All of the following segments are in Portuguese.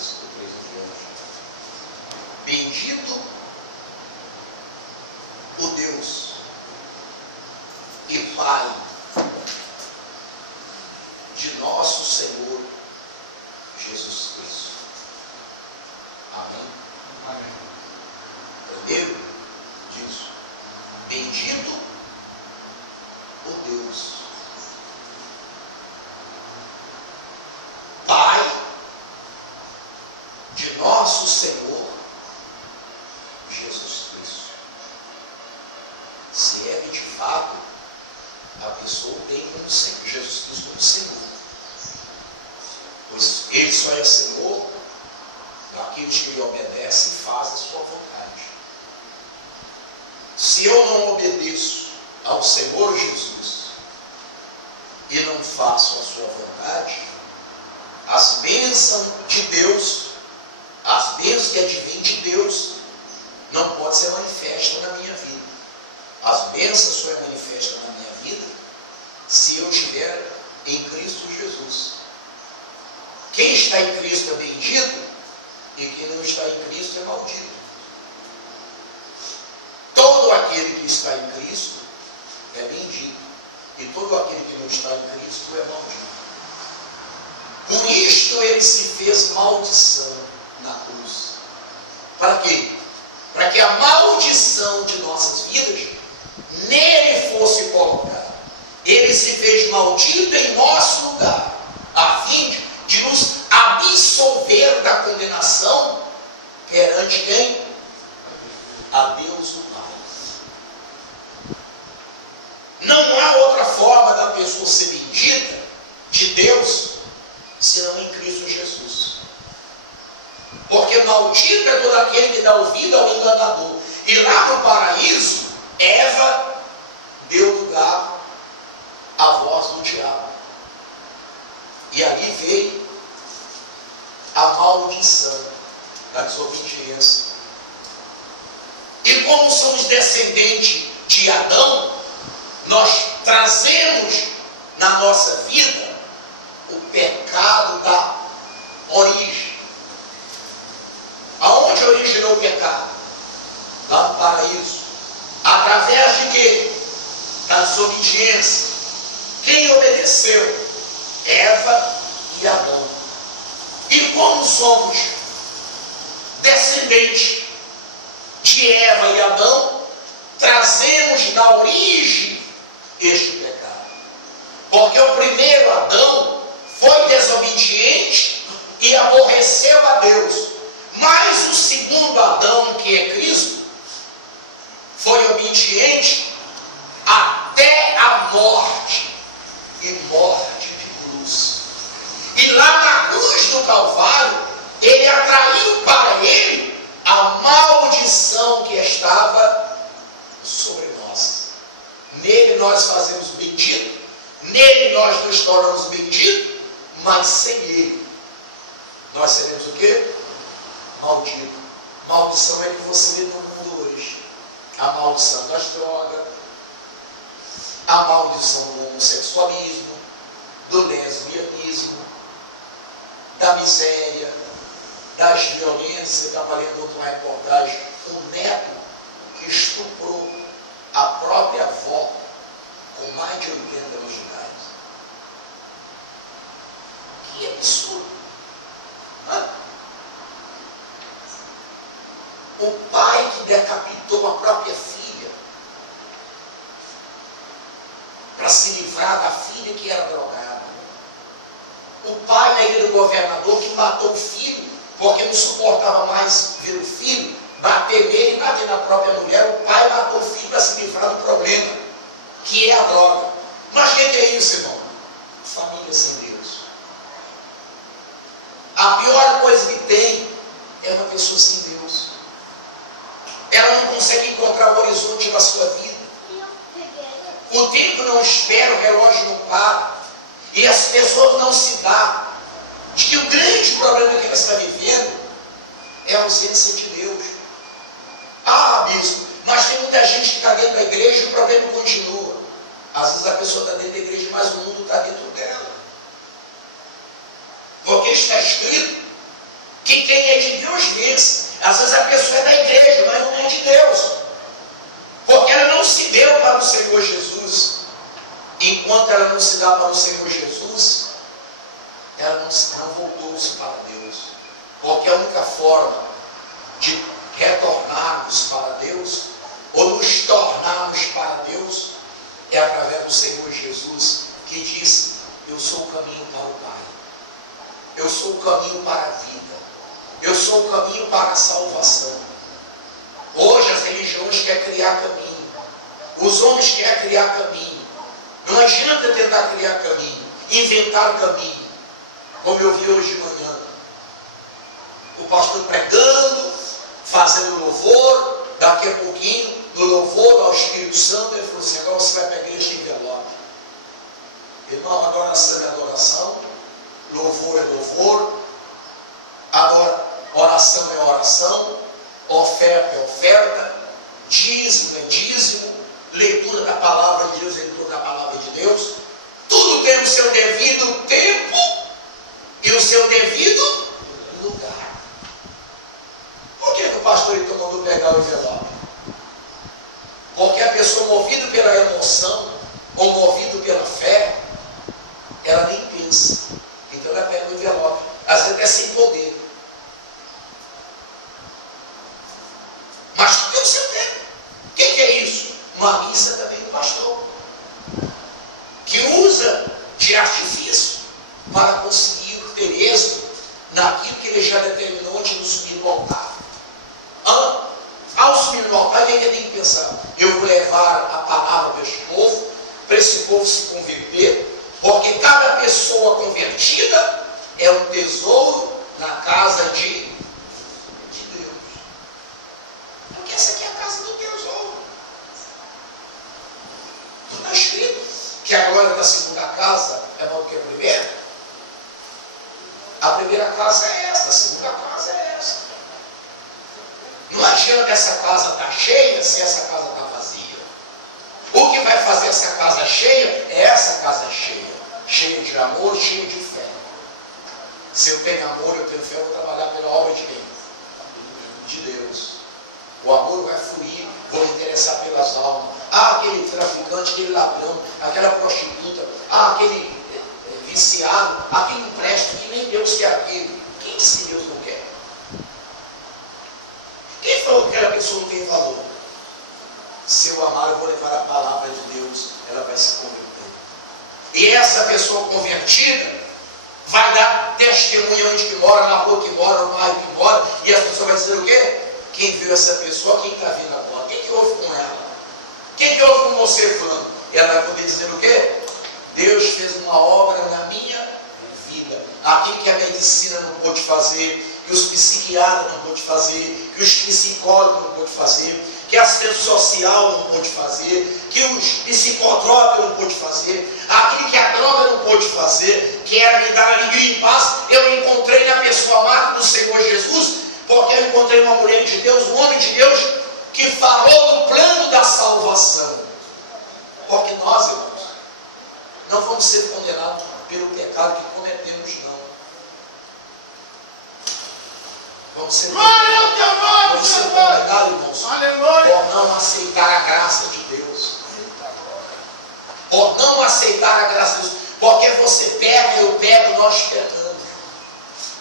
versículo 3 aqui. Bendito o Deus e Pai de nosso Senhor Jesus Cristo. Amém? Amém. Primeiro diz: bendito o Deus, Pai de nosso Senhor Jesus Cristo. Se é que de fato a pessoa tem como Senhor, Jesus Cristo como Senhor, pois Ele só é Senhor daqueles que lhe obedecem e fazem a sua vontade. Se eu não obedeço ao Senhor Jesus e não faço a sua vontade, as bênçãos de Deus, as bênçãos que advêm de Deus, não podem ser manifestas na minha vida. As bênçãos só é manifesta na minha vida se eu estiver em Cristo Jesus. Quem está em Cristo é bendito, e quem não está em Cristo é maldito. Todo aquele que está em Cristo é bendito, e todo aquele que não está em Cristo é maldito. Por isto ele se fez maldição na cruz. Para quê? Para que a maldição de nossas vidas nele fosse colocada. Ele se fez maldito em nosso lugar, a fim de nos absolver da condenação perante quem? A Deus o Pai. Não há outra forma da pessoa ser bendita de Deus senão em Cristo Jesus. Porque maldito é todo aquele que dá ouvido ao enganador. E lá no paraíso, Eva deu lugar à voz do diabo. E ali veio a maldição da desobediência. E como somos descendentes de Adão, nós trazemos na nossa vida o pecado da origem. Aonde originou o pecado? Lá no paraíso. Através de quê? Da desobediência. Quem obedeceu? Eva e Adão. E como somos descendentes de Eva e Adão, trazemos na origem este pecado. Porque o primeiro Adão foi desobediente e aborreceu a Deus. Mas o segundo Adão, que é Cristo, foi obediente até a morte, e morte de cruz. E lá na cruz do Calvário, ele atraiu para ele a maldição que estava sobre nós. Nele nós fazemos bendito, nele nós nos tornamos benditos, mas sem ele nós seremos o quê? Maldito. Maldição é que você vê no mundo hoje. A maldição das drogas, a maldição do homossexualismo, do lesbianismo, da miséria, das violências. Eu estava lendo outra reportagem, um neto que estuprou a própria avó com mais de 80 anos de idade. Que absurdo! O pai que decapitou a própria filha para se livrar da filha que era drogada. O pai na ilha do governador que matou o filho porque não suportava mais ver o filho bater nele e bater na própria mulher. O pai matou o filho para se livrar do problema, que é a droga. Mas o que é isso, irmão? Família sem Deus. A pior coisa que tem é uma pessoa sem Deus. Ela não consegue encontrar o horizonte na sua vida. O tempo não espera, o relógio não para. E as pessoas não se dão de que o grande problema que ela está vivendo é a ausência de Deus. Ah, bispo, mas tem muita gente que está dentro da igreja e o problema continua. Às vezes a pessoa está dentro da igreja, mas o mundo está dentro dela. Porque está escrito que quem é de Deus vence. Às vezes a pessoa é da igreja, mas não é de Deus. Porque ela não se deu para o Senhor Jesus. Enquanto ela não se dá para o Senhor Jesus, ela não voltou-se para Deus. Porque a única forma de retornarmos para Deus, ou nos tornarmos para Deus, é através do Senhor Jesus, que disse: eu sou o caminho para o Pai, eu sou o caminho para a vida, eu sou o caminho para a salvação. Hoje as religiões querem criar caminho, os homens querem criar caminho. Não adianta tentar criar caminho, inventar caminho. Como eu vi hoje de manhã, o pastor pregando, fazendo louvor, daqui a pouquinho, no louvor ao Espírito Santo, ele falou assim: agora você vai para a igreja de envelope. Irmão, adoração é adoração, louvor é louvor, agora oração é oração, oferta é oferta, dízimo é dízimo, leitura da palavra de Deus é leitura da palavra de Deus. Tudo tem o seu devido tempo e o seu devido lugar. Por que o pastor então mandou pegar o envelope? Porque a pessoa movida pela emoção ou movido pela fé, ela nem pensa. Então ela pega o envelope, às vezes até sem poder. Mas tudo tem o seu tempo. O que é isso? Uma missa também do pastor, que usa de artifício para conseguir ter êxito naquilo que ele já determinou antes de subir no altar. Ao subir no altar, o que ele tem que pensar? Eu vou levar a palavra para esse povo, para esse povo se converter, porque cada pessoa convertida é um tesouro na casa de Deus. Porque essa aqui é a casa do Deus ouro. Não está escrito que a glória da segunda casa é maior do que a primeira? A primeira casa é essa, a segunda casa é essa. Não adianta essa casa estar cheia se essa casa está vazia. O que vai fazer essa casa cheia é essa casa cheia. Cheia de amor, cheia de fé. Se eu tenho amor, eu tenho fé, eu vou trabalhar pela obra de quem? De Deus. O amor vai fluir, vou me interessar pelas almas. Aquele traficante, aquele ladrão, aquela prostituta, aquele viciado, aquele não presta, que nem Deus quer aquilo. Quem disse que Deus não quer? Quem falou que aquela pessoa não tem valor? Se eu amar, eu vou levar a palavra de Deus, ela vai se converter. E essa pessoa convertida vai dar testemunho onde que mora, na rua que mora, no bairro que mora, e a pessoa vai dizer o quê? Quem viu essa pessoa, quem está vindo agora? Quem que houve com ela? Quem que houve com você, fulano? E ela vai poder dizer o quê? Deus fez uma obra na minha vida. Aquilo que a medicina não pôde fazer, que os psiquiatras não pôde fazer, que os psicólogos não pôde fazer, que a assistência social não pôde fazer, que os psicotrópicos não pôde fazer, aquilo que a droga não pôde fazer, que era me dar alegria e paz, eu encontrei na pessoa amada do Senhor Jesus, porque eu encontrei uma mulher de Deus, um homem de Deus, que falou do plano da salvação. Porque nós, irmãos, não vamos ser condenados pelo pecado que cometemos, não. Vamos ser condenados, irmãos, por não aceitar a graça de Deus. Por não aceitar a graça de Deus. Porque você pega, eu pego, nós pecamos.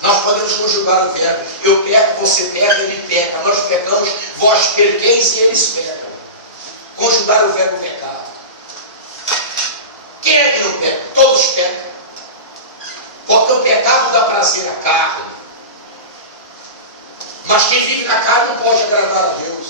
Nós podemos conjugar o verbo. Eu peco, você pega, ele peca. Nós pecamos, vós pequeis e eles pecam. Conjugar o verbo pecado. Quem é que não peca? Todos pecam. Porque o pecado dá prazer à carne. Mas quem vive na carne não pode agradar a Deus.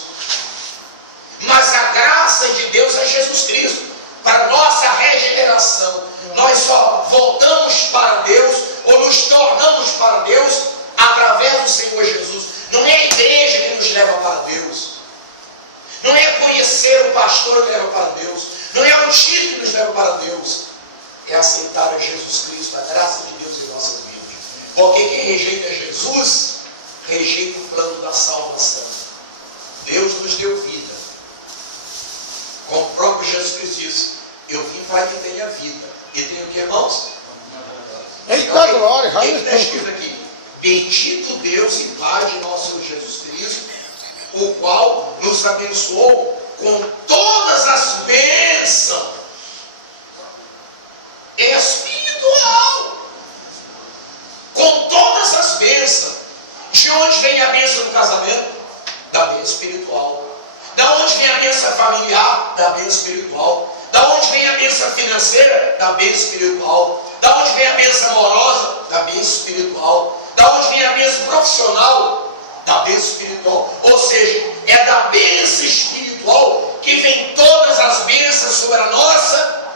Mas a graça de Deus é Jesus Cristo. Para nossa regeneração. Nós só voltamos para Deus, ou nos tornamos para Deus, através do Senhor Jesus. Não é a igreja que nos leva para Deus. Não é conhecer o pastor que leva para Deus. Não é o título que nos leva para Deus. É aceitar a Jesus Cristo, a graça de Deus em nossas vidas. Porque quem rejeita Jesus, rejeita o plano da salvação. Deus nos deu vida. Como o próprio Jesus Cristo disse, eu vim para que tenha vida. E tem o que, irmãos? Eita glória! O que está escrito aqui? Bendito bendito Deus e Pai de nosso Senhor Jesus Cristo, o qual nos abençoou com todas as bênçãos espiritual. Com todas as bênçãos. De onde vem a bênção do casamento? Da bênção espiritual. Da onde vem a bênção familiar? Da bênção espiritual. Da onde vem a bênção financeira? Da bênção espiritual. Da onde vem a bênção amorosa? Da bênção espiritual. Da onde vem a bênção profissional? Da bênção espiritual. Ou seja, é da bênção espiritual que vem todas as bênçãos sobre a nossa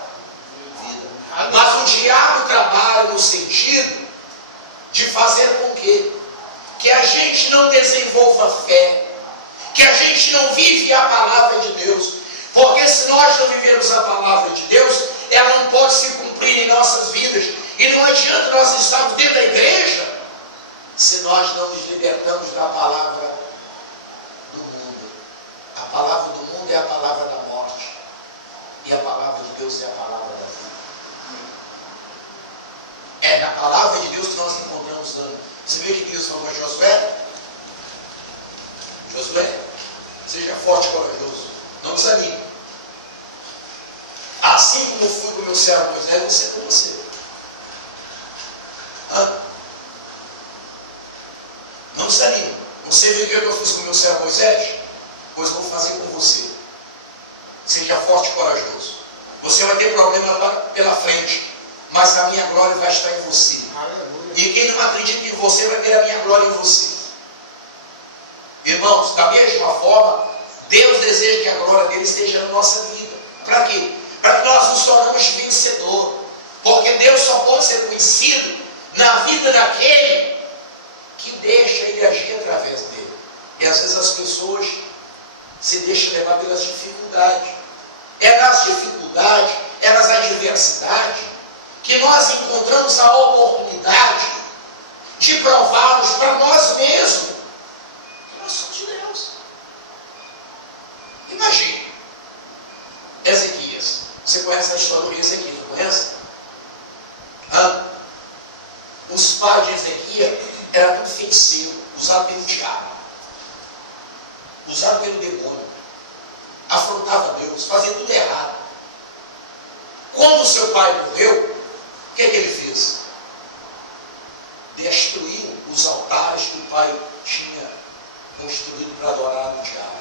vida. Mas o diabo trabalha no sentido de fazer com que a gente não desenvolva fé, que a gente não vive a palavra de Deus. Porque se nós não vivemos a palavra de Deus, ela não pode se cumprir em nossas vidas. E não adianta nós estarmos dentro da igreja se nós não nos libertamos da palavra do mundo. A palavra do mundo é a palavra da morte. E a palavra de Deus é a palavra da vida. É na palavra de Deus que nós encontramos dano. Você viu o que Deus falou a Josué? Josué, seja forte e corajoso. Não desanime. Assim como eu fui com o meu servo Moisés, eu vou ser com você. Não desanime. Você viu o que eu fiz com o meu servo Moisés? Pois eu vou fazer com você. Seja forte e corajoso. Você vai ter problema pela frente, mas a minha glória vai estar em você. Aleluia. E quem não acredita em você vai ter a minha glória em você. Irmãos, da mesma forma, Deus deseja que a glória dele esteja na nossa vida. Para quê? Para que nós nos tornamos vencedor. Porque Deus só pode ser conhecido na vida daquele que deixa ele agir através dele. E às vezes as pessoas se deixam levar pelas dificuldades. É nas dificuldades, é nas adversidades que nós encontramos a oportunidade de provarmos para nós mesmos que nós somos de Deus. Imagine, Ezequias. Você conhece a história do Ezequias, não conhece? Os pais de Ezequias eram tudo feiticeiros, usados pelo diabo, usados pelo demônio, afrontava Deus, fazia tudo errado. Quando o seu pai morreu, o que ele fez? Destruiu os altares que o pai tinha construído para adorar o diabo.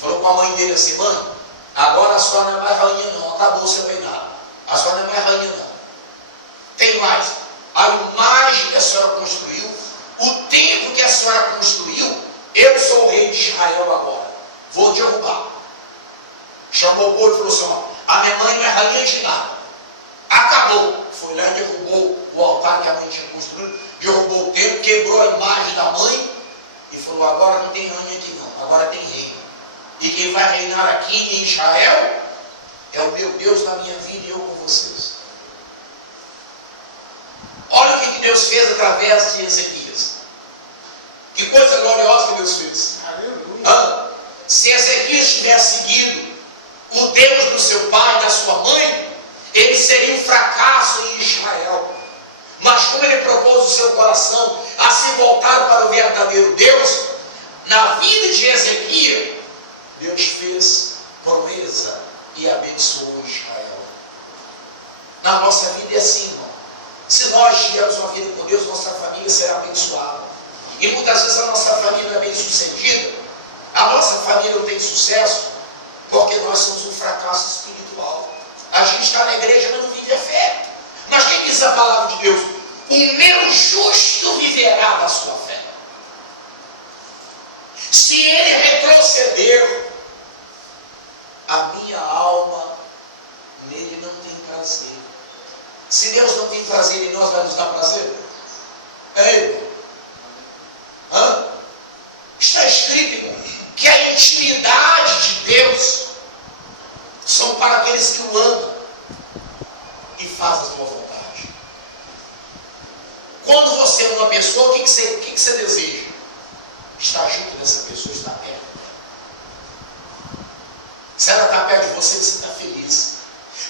Falou com a mãe dele assim: mãe, agora a senhora não é mais rainha não, acabou o seu reinado. A senhora não é mais rainha não. Tem mais. A imagem que a senhora construiu, o templo que a senhora construiu, eu sou o rei de Israel agora. Vou derrubar. Chamou o povo e falou assim: ó, a minha mãe não é rainha de nada. Acabou. Foi lá e derrubou o altar que a mãe tinha construído, derrubou o templo, quebrou a imagem da mãe e falou: agora não tem rainha aqui não, agora tem rei. E quem vai reinar aqui em Israel é o meu Deus na minha vida e eu com vocês. Olha o que Deus fez através de Ezequias. Que coisa gloriosa que Deus fez. Se Ezequias tivesse seguido o Deus do seu pai e da sua mãe, ele seria um fracasso em Israel. Mas como ele propôs o seu coração a se voltar para o verdadeiro Deus, na vida de Ezequias, Deus fez proeza e abençoou Israel. Na nossa vida é assim, irmão. Se nós tivermos uma vida com Deus, nossa família será abençoada. E muitas vezes a nossa família não é bem sucedida, a nossa família não tem sucesso, porque nós somos um fracasso espiritual. A gente está na igreja, mas não vive a fé. Mas quem diz a palavra de Deus? O meu justo viverá da sua fé. Se ele retroceder, a minha alma nele não tem prazer. Se Deus não tem prazer em nós, vai nos dar prazer? Ei, está escrito, irmão, que a intimidade de Deus são para aqueles que o amam e fazem a sua vontade. Quando você ama uma pessoa, o que você deseja? Estar junto dessa pessoa, estar perto. Se ela está perto de você, você está feliz.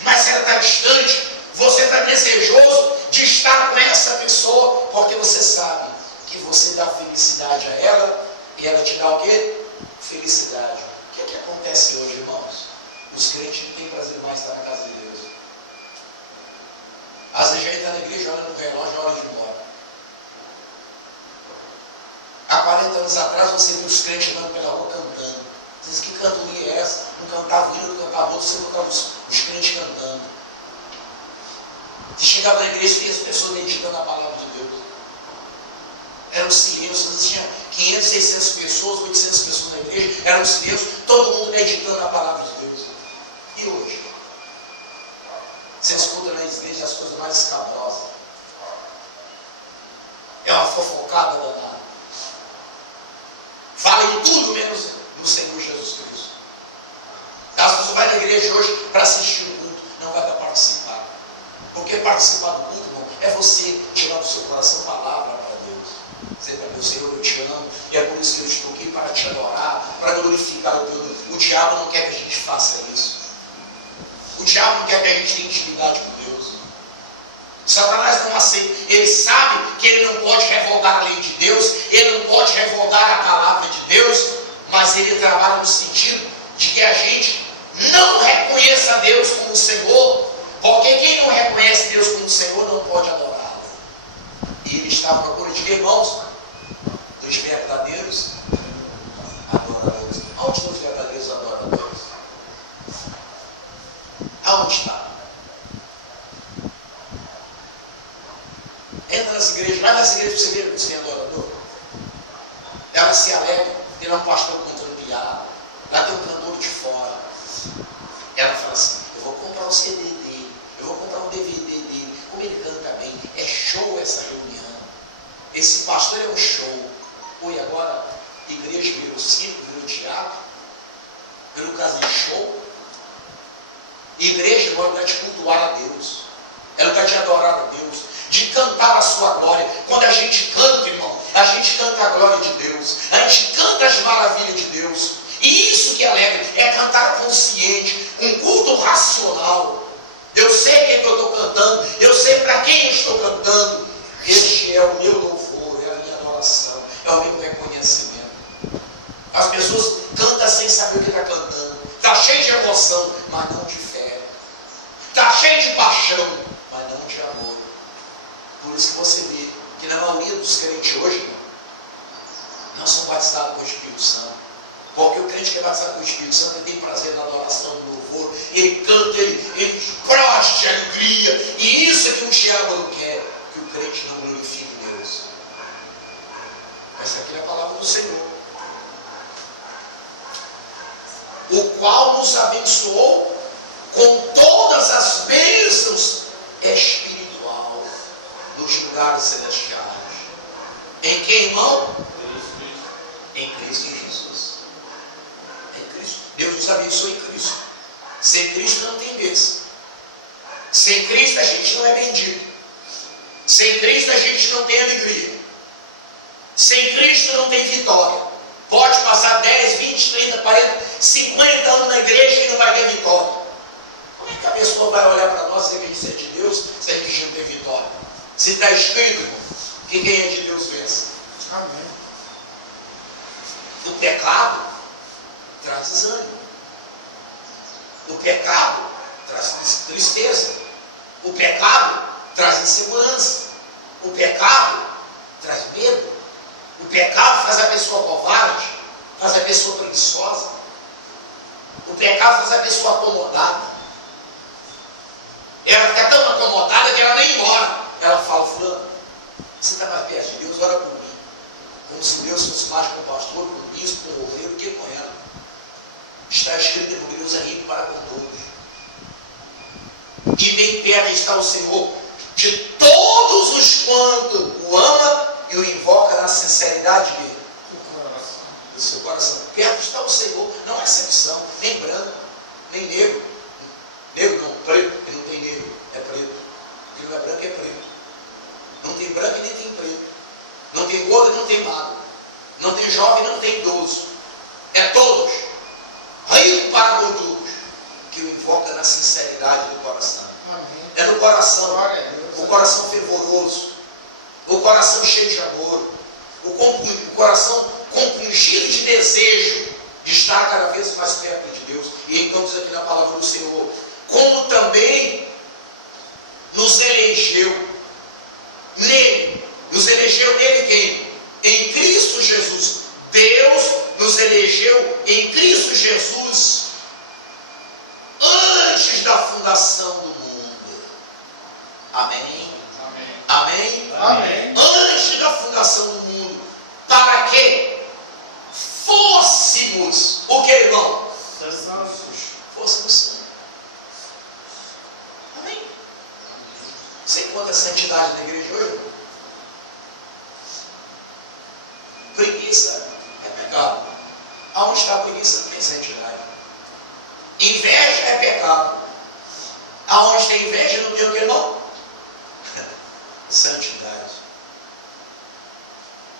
Mas se ela está distante, você está desejoso de estar com essa pessoa, porque você sabe que Você dá felicidade a ela e ela te dá o quê? Felicidade. O que é que acontece hoje, irmãos? Os crentes não têm prazer mais estar na casa de Deus. Às vezes já entra na igreja, olha no relógio, hora de ir embora. Há 40 anos atrás você viu os crentes andando pela rua cantando. Você diz, que cantoria é essa? Não cantava um, não cantava outro, você cantava os crentes cantando. Você chegava na igreja e via as pessoas meditando a palavra de Deus. Era um silêncio, você tinha 500, 600 pessoas, 800 pessoas na igreja, era um silêncio, todo mundo meditando a palavra de Deus. E hoje? Você escuta nas igrejas as coisas mais escabrosas. É uma fofocada danada. Fala em tudo menos no Senhor Jesus Cristo. As pessoas vão na igreja hoje para assistir o culto, não vai para participar. Porque participar do culto, irmão, é você tirar do seu coração palavra para Deus. Dizer para Deus, Senhor, eu te amo, e é por isso que eu estou aqui para te adorar, para glorificar o teu nome. O diabo não quer que a gente faça isso. O diabo não quer que a gente tenha intimidade com Deus. Satanás não aceita. Ele sabe que ele não pode revogar a lei de Deus, ele não pode revogar a palavra de Deus, mas ele trabalha no sentido de que a gente não reconheça Deus como Senhor, porque quem não reconhece Deus como Senhor não pode adorá-lo. E ele está à procura de irmãos, dos verdadeiros adoradores. Onde estão os verdadeiros adoradores? Aonde está? Entra nas igrejas, vai nas igrejas para você ver que tem adorador. Ela se alegra, tem um pastor contando piada, lá tem um cantor de fora. Ela fala assim, eu vou comprar um CD dele, eu vou comprar um DVD dele, como ele canta bem, é show essa reunião. Esse pastor é um show. Oi, agora a igreja virou circo, virou teatro, virou casa de show. Igreja é um lugar de cultuar a Deus, é lugar de adorar a Deus, de cantar a sua glória. Quando a gente canta, irmão, a gente canta a glória de Deus, a gente canta as maravilhas de Deus. E isso que alegra, é cantar consciente, um culto racional. Eu sei quem que eu estou cantando, eu sei para quem eu estou cantando. Este é o meu louvor, é a minha adoração, é o meu reconhecimento. As pessoas cantam sem saber o que está cantando, está cheio de emoção, mas não de fé, está cheio de paixão, mas não de amor. Por isso que você vê que na maioria dos crentes hoje não são batizados com o Espírito Santo. Porque o crente que é batizado com o Espírito Santo, ele tem prazer na adoração, no louvor, ele canta, ele proste de alegria. E isso é que o diabo não quer, que o crente não glorifique Deus. Essa aqui é a palavra do Senhor, o qual nos abençoou com todas as bênçãos espiritual nos lugares celestiais. Em quem, irmão? Em Cristo Jesus. Em Cristo. Deus nos abençoou em Cristo. Sem Cristo não tem bênção. Sem Cristo a gente não é bendito. Sem Cristo a gente não tem alegria. Sem Cristo não tem vitória. Pode passar 10, 20, 30, 40, 50 anos na igreja e não vai ter vitória. Como é que a pessoa vai olhar para nós e dizer que a gente é de Deus se a gente não tem vitória? Se está escrito que quem é de Deus vence. Amém. O pecado traz desânimo. O pecado traz tristeza. O pecado traz insegurança. O pecado traz medo. O pecado faz a pessoa covarde, faz a pessoa preguiçosa. O pecado faz a pessoa acomodada. Ela fica tão acomodada que ela nem ora. Ela fala, fulano, você está mais perto de Deus, ora por mim. Como se Deus fosse mais com o pastor, com o bispo, com o obreiro, que com ela. Está escrito que Deus é rico para com todos. E bem perto está o Senhor de todos os quanto o ama e o invoca na sinceridade do seu coração. Perto está o Senhor, não há exceção, nem branco, nem negro. Negro não, preto, que não tem negro, é preto. O que não é branco é preto. Não tem branco e nem tem preto. Não tem gordo e não tem magro. Não tem jovem e não tem idoso. É todos. Rico para com todos. Que o invoca na sinceridade do coração. Amém. É no coração. O coração fervoroso. O coração cheio de amor. O o coração compungido de desejo de estar cada vez mais perto de Deus. E então diz aqui na palavra do Senhor, como também nos elegeu nele. Nos elegeu nele quem? Em Cristo Jesus. Deus nos elegeu em Cristo Jesus antes da fundação do mundo. Amém? Amém? Amém. Antes da fundação do mundo. Para que fôssemos o que, irmão? Fôssemos santos. Amém? Você encontra santidade na igreja hoje? Preguiça é pecado. Aonde está a preguiça não tem santidade. Inveja é pecado. Aonde tem inveja não tem o que, não? Santidade.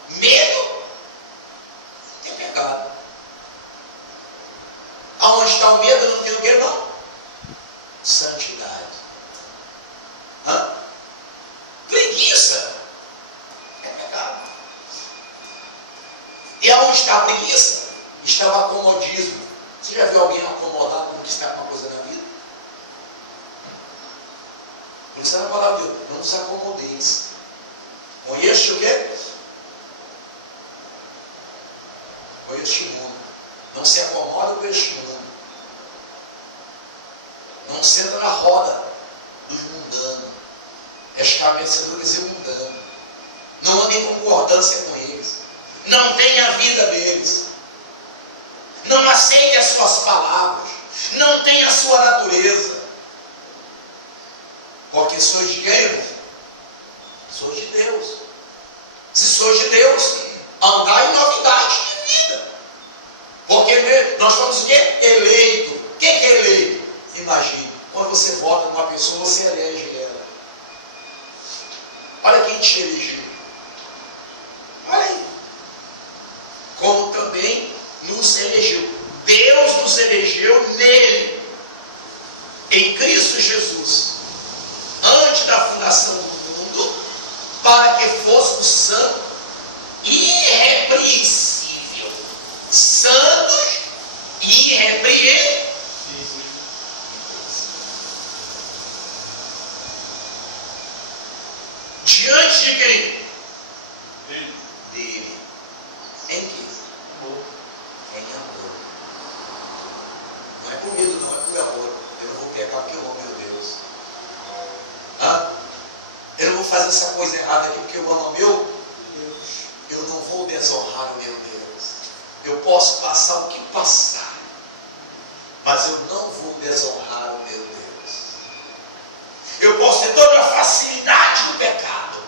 Medo é pecado. Aonde está o medo não tem o que, não? Santidade. Preguiça é pecado. E aonde está a preguiça, está o acomodismo. Você já viu alguém acomodado com conquistar uma coisa na vida? Por isso é a palavra de Deus, não vos acomodeis. Com este o quê? Com este mundo. Não se acomoda com este mundo. Não senta na roda dos mundanos. Restar vencedores e mundanos. Não ande em concordância com eles. Não tenha a vida deles. Não aceite as suas palavras. Não tenha a sua natureza. Porque sois de quem, irmão? Sois de Deus. Se sois de Deus, andai em novidade de vida. Porque nós somos o quê? Eleito. O que é eleito? Imagine, quando você vota numa pessoa, você elege ela. Olha quem te elegeu. Olha aí. Como também nos elegeu. Deus nos elegeu nele, em Cristo Jesus, antes da fundação do mundo, para que fôssemos santos, irrepreensível, santos e irrepreensíveis. Diante de quem? Dele. Em quê? Em amor. Não é por medo, não, é por amor. Eu não vou pecar porque eu amo meu Deus. Eu não vou fazer essa coisa errada aqui porque eu amo meu Deus. Eu não vou desonrar o meu Deus. Eu posso passar o que passar, mas eu não vou desonrar o meu Deus. Eu posso ter toda a facilidade do pecado,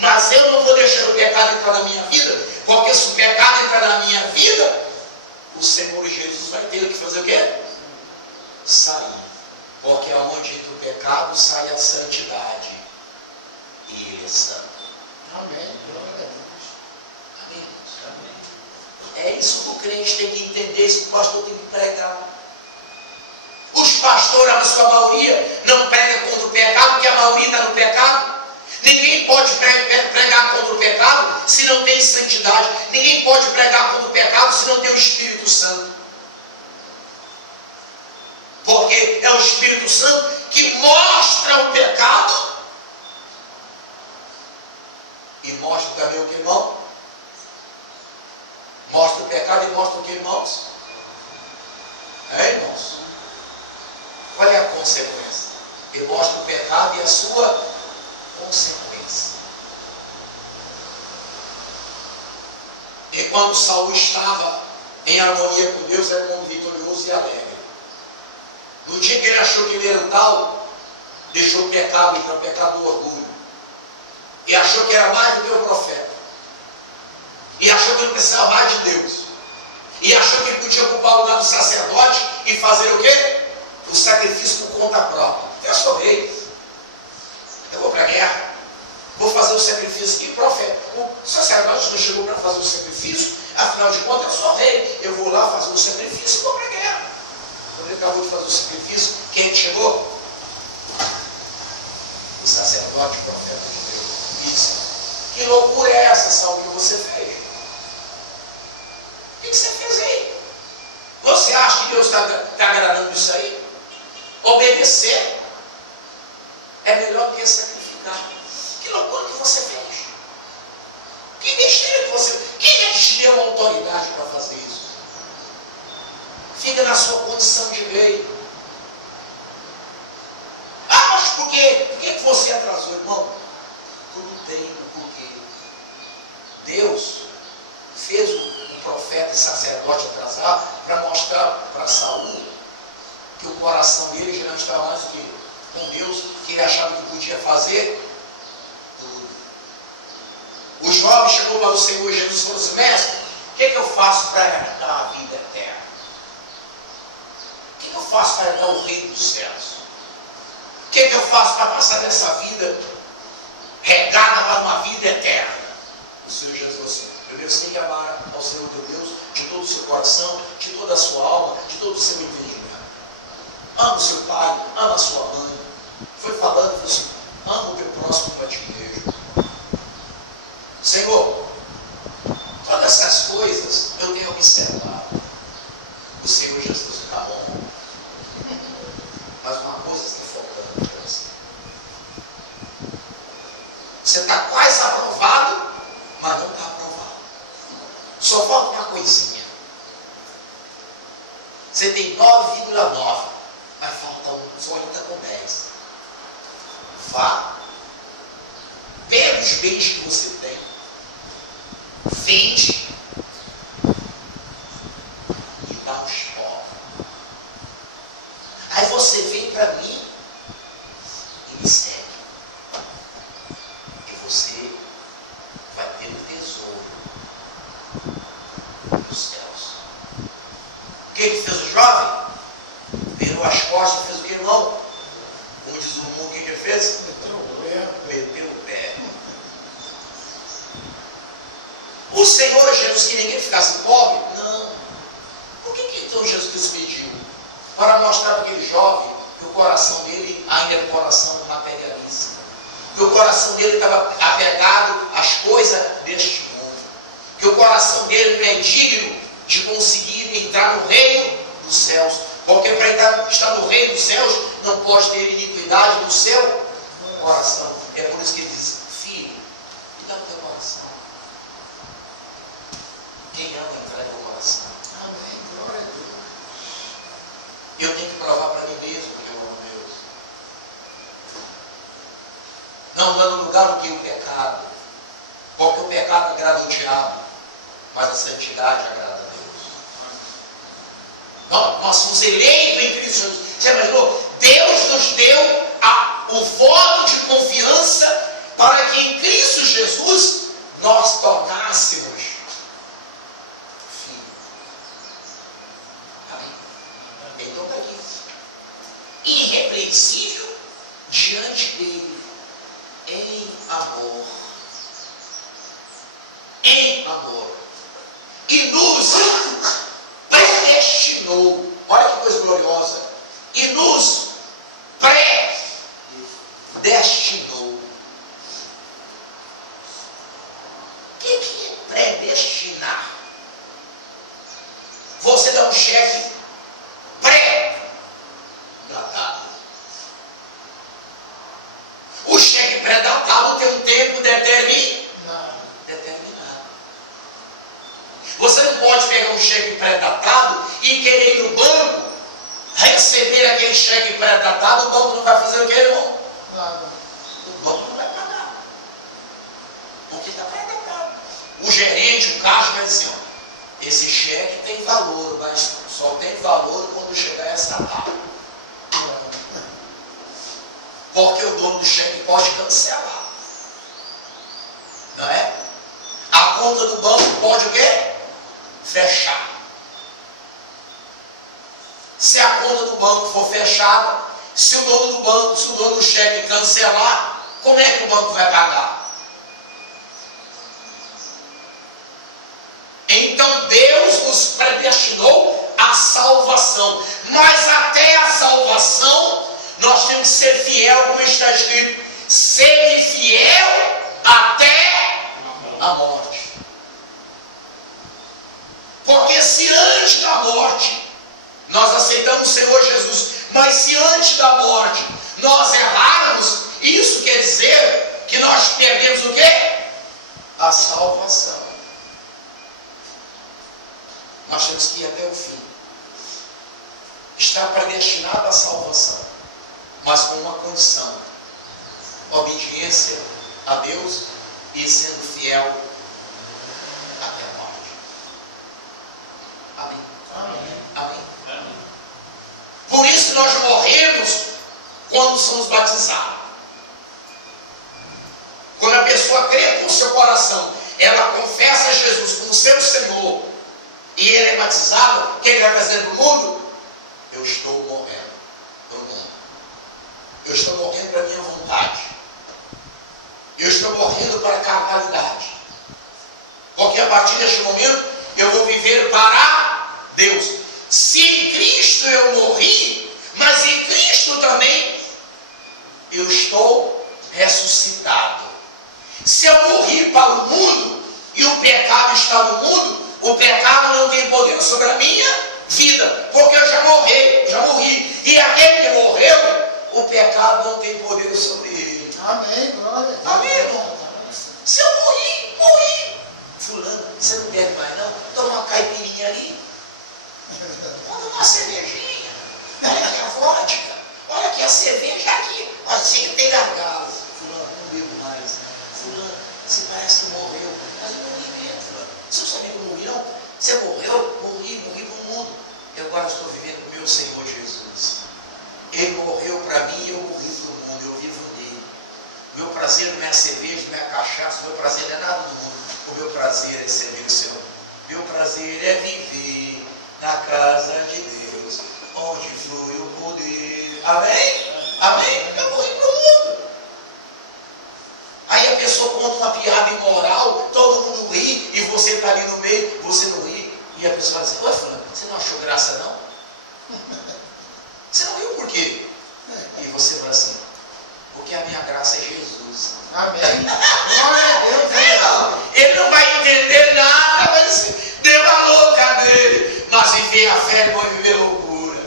mas eu não vou deixar o pecado entrar na minha vida, porque se o pecado entrar na minha vida, o Senhor Jesus vai ter que fazer o quê? Sair. Porque aonde entra o pecado, sai a santidade. E Ele é santo. Amém. Amém. É isso que o crente tem que entender, isso que o pastor tem que pregar. Os pastores, na sua maioria, não pregam contra o pecado, porque a maioria está no pecado. Ninguém pode pregar contra o pecado se não tem santidade. Ninguém pode pregar contra o pecado se não tem o Espírito Santo. Porque é o Espírito Santo que mostra o pecado e mostra também o que, irmão? Mostra o pecado e mostra o que, irmãos? Irmãos? Qual é a consequência? Ele mostra o pecado e a sua consequência. E quando Saul estava em harmonia com Deus, era um homem vitorioso e alegre. No dia que ele achou que ele era tal, deixou o pecado, entrou o pecado do orgulho. E achou que era mais do que o profeta. E achou que ele precisava mais de Deus. E achou que ele podia ocupar o lugar do sacerdote e fazer o quê? O sacrifício por conta própria. Eu sou rei. Eu vou para a guerra. Vou fazer o sacrifício. E profeta? O sacerdote não chegou para fazer o sacrifício. Afinal de contas, eu sou rei. Eu vou lá fazer o sacrifício e vou para a guerra. Quando ele acabou de fazer o sacrifício, quem chegou? O sacerdote, o profeta de Deus. Disse: que loucura é essa, Saul, que você fez? oferecer é melhor do que sacrificar. Que loucura que você fez. Que besteira que você... Quem é que te deu autoridade para fazer isso? Fica na sua condição de rei. Ah, mas por quê? Por que você atrasou, irmão? Tudo tem um porquê. Deus fez um profeta e sacerdote atrasar para mostrar para Saul que o coração dele já não estava mais com Deus, que ele achava que podia fazer tudo. O jovem chegou para o Senhor Jesus e falou assim: mestre, o que eu faço para herdar a vida eterna? O que eu faço para herdar o reino dos céus? O que eu faço para passar dessa vida regada para uma vida eterna? O Senhor Jesus falou assim: primeiro você tem que amar ao Senhor teu Deus de todo o seu coração, de toda a sua alma, de todo o seu entendimento. Ama o seu pai, ama a sua mãe. Foi falando, falou assim: ama o teu próximo como a ti mesmo. Senhor, todas essas coisas eu tenho observado. O Senhor Jesus está bom, mas uma coisa está faltando para você. Você está quase aprovado, mas não está aprovado. Só falta uma coisinha. Você tem 9,9, mas falta um, só ainda com 10. Vá, pega os bens que você tem, vende e dá aos pobres. Aí você vem para mim e me segue. E você vai ter um tesouro nos céus. O que ele fez o jovem? Virou as costas, fez o que, irmão? Como diz o mundo, o que ele fez? Meteu o pé. O Senhor Jesus queria que ele ficasse pobre? Não. Por que então Jesus despediu? Para mostrar para aquele jovem que o coração dele ainda era um coração materialista. Que o coração dele estava apegado às coisas deste mundo. Que o coração dele não é digno de conseguir entrar no reino dos céus. Porque para estar no reino dos céus não pode ter iniquidade no seu coração. É por isso que ele diz: filho, me dá o teu coração. Quem ama entrar no teu coração? Amém, glória a Deus. Eu tenho que provar para mim mesmo que eu amo Deus. Não dando lugar ao que o pecado. Porque o pecado agrada o diabo, mas a santidade agrada a Deus. Nós somos eleitos em Cristo Jesus. Você imaginou? Deus nos deu o voto de confiança para que em Cristo Jesus nós tornássemos filhos. Amém? Então está aqui. Irrepreensível diante dele, em amor. Em amor. E nos predestinou. Olha que coisa gloriosa. E nos predestinou. O que é predestinar? Você dá um cheque pré-datado. O cheque pré-datado tem um tempo determinado. Você não pode pegar um cheque pré-datado e querer ir no banco receber aquele cheque pré-datado. O banco não vai fazer o que, irmão? Nada. O banco não vai pagar. Porque está pré-datado. O gerente, o caixa vai dizer: ó, esse cheque tem valor, mas só tem valor quando chegar essa data. Porque o dono do cheque pode cancelar. Não é? A conta do banco pode o quê? Fechar. Se a conta do banco for fechada, se o dono do banco, se o dono do cheque cancelar, como é que o banco vai pagar? Então Deus nos predestinou à salvação. Mas até a salvação, nós temos que ser fiel, como está escrito: ser fiel até a morte. Porque se antes da morte nós aceitamos o Senhor Jesus Mas se antes da morte nós errarmos, isso quer dizer que nós perdemos o quê? A salvação. Nós temos que ir até o fim. Está predestinado à salvação, mas com uma condição: obediência a Deus e sendo fiel até a morte. Amém. Amém. Amém. Amém. Por isso nós morremos quando somos batizados. Quando a pessoa crê com o seu coração, ela confessa Jesus como seu Senhor, e ele é batizado, que ele vai fazer no mundo? Eu estou morrendo para o mundo. Eu estou morrendo para a minha vontade. Eu estou morrendo para a carnalidade. Porque a partir deste momento eu vou viver para Deus. Se em Cristo eu morri, mas em Cristo também eu estou ressuscitado. Se eu morri para o mundo e o pecado está no mundo, o pecado não tem poder sobre a minha vida, porque eu já morri. E aquele que morreu, o pecado não tem poder sobre ele. Amém, glória. Amém, irmão. Se eu morri. Fulano, você não bebe mais não? Toma uma caipirinha ali. Toma uma cervejinha. Olha aqui a vodka. Olha aqui a cerveja aqui. Assim que tem gargalo. Fulano, não bebo mais. Fulano, você parece que morreu. Mas eu morri mesmo, fulano. Você não sabia que eu morri não? Você morreu? Morri pro mundo. Eu agora estou vivendo o meu Senhor Jesus. Ele morreu para mim e eu morri para o mundo. Eu vivo nele. Meu prazer não é a cerveja, não é a cachaça. Meu prazer não é nada do mundo. O meu prazer é servir o Senhor. Meu prazer é viver na casa de Deus, onde flui o poder. Amém? Amém? Eu morri para o mundo. Aí a pessoa conta uma piada imoral, todo mundo ri, e você está ali no meio, você não ri. E a pessoa vai dizer: ué, fulano, você não achou graça não? Você não riu por quê? E você fala assim: porque a minha graça é Jesus. Amém. Glória a Deus. Ele não vai entender nada, vai dizer: deu a louca nele. Mas viver a fé não é viver loucura.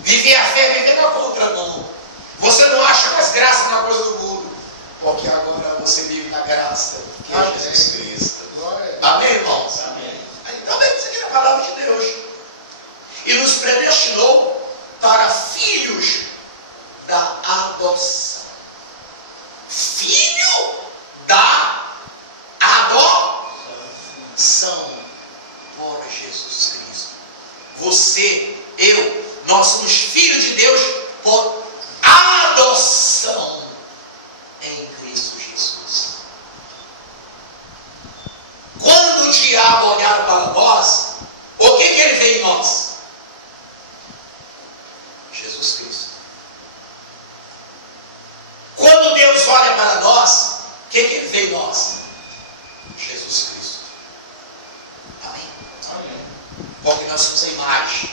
Viver a fé é viver na contramão. Você não acha mais graça na coisa do mundo, porque agora você vive na graça, que é Jesus Cristo. Amém, irmãos? Amém. Então, isso aqui é a palavra de Deus. E nos predestinou para filhos da adoção. Filho da adoção por Jesus Cristo. Você, eu, nós somos filhos de Deus por adoção em Cristo Jesus. Quando o diabo olhar para nós, o que ele vê em nós? Jesus Cristo. Quando Deus olha para nós, o que ele vê em nós? Jesus Cristo. Amém? Amém. Porque nós somos a imagem.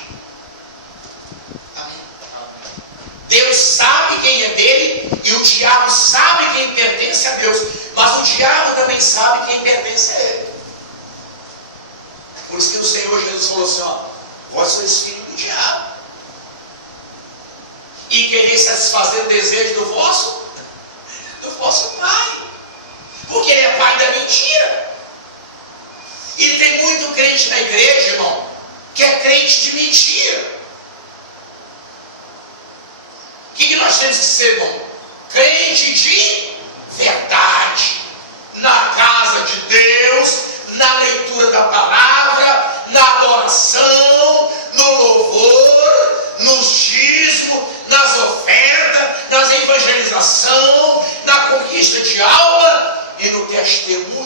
Amém? Deus sabe quem é dele e o diabo sabe quem pertence a Deus, mas o diabo também sabe quem pertence a ele. Por isso que o Senhor Jesus falou assim: ó, vós sois filhos do diabo e quereis satisfazer o desejo do vosso pai, porque ele é pai da mentira. E tem muito crente na igreja, irmão, que é crente de mentira. O que nós temos que ser, irmão? Crente de verdade, na casa de Deus, na leitura da palavra, na adoração, no louvor, nos dízimos, nas ofertas, nas evangelização, na conquista de alma e no testemunho